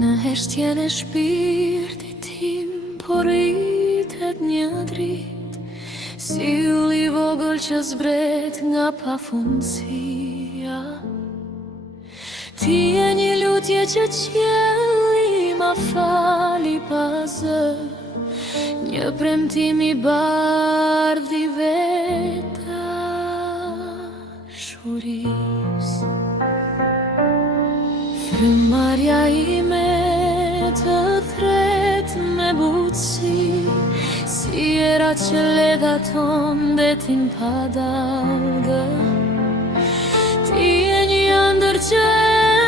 Në heshtjen e shpirtit tim po rritet një dritë, si yll i vogël që zbret nga pafundësia. Ti je një lutje që qielli ma fali pa zë, një premtim i bardh i vetashurisë. Frymarrja ime të thret me butësi, si era që ledha ton detin pa dalgë. Ti je një ëndër që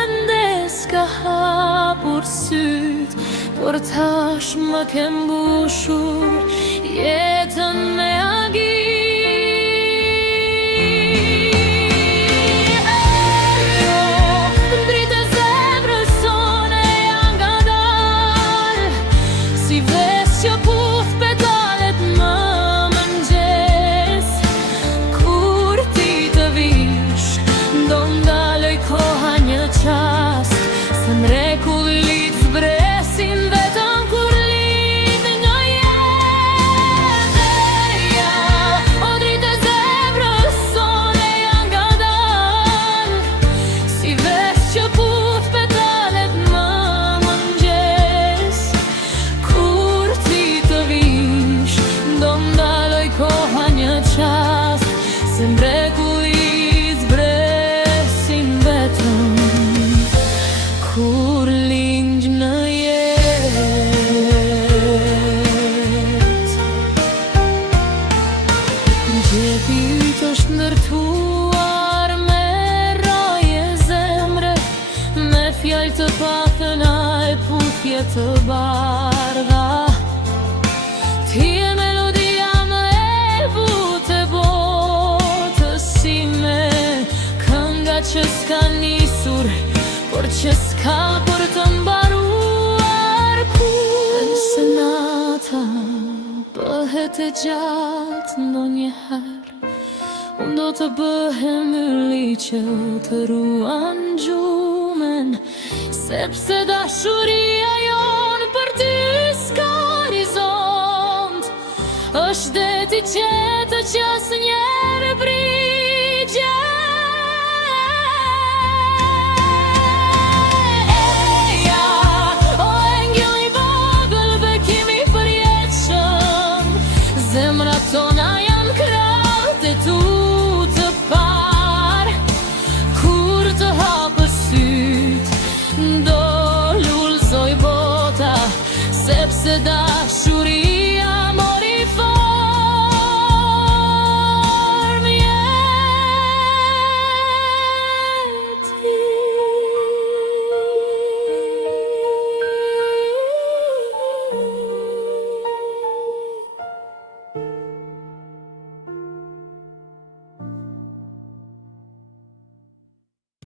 ende s'ka hapur syt, por tash më ke mbushur jetën me agi. Se mrekullit zbresin vetëm kur linj në jetë. Gjepi yt është ndërtuar me raje zemre, me fjalë të pathëna e puthje të bardha. Ti je melodia më e butë e botës sime, kënga që s'ka nisur, por që s'ka për të mbaruar kur. Se nata bëhet e gjatë ndonjëherë, unë do të bëhem ylli që të ruan gjumen, sepse dashuria jon për ty s'ka horizont, është deti qetë që asnjëherë brigje. Eja, o engjëll i vogël, bekimi i përjetshëm, zemrat tona janë krahët e tu të parë. Kur të hapësh syt, do lulëzoj bota, sepse dashuria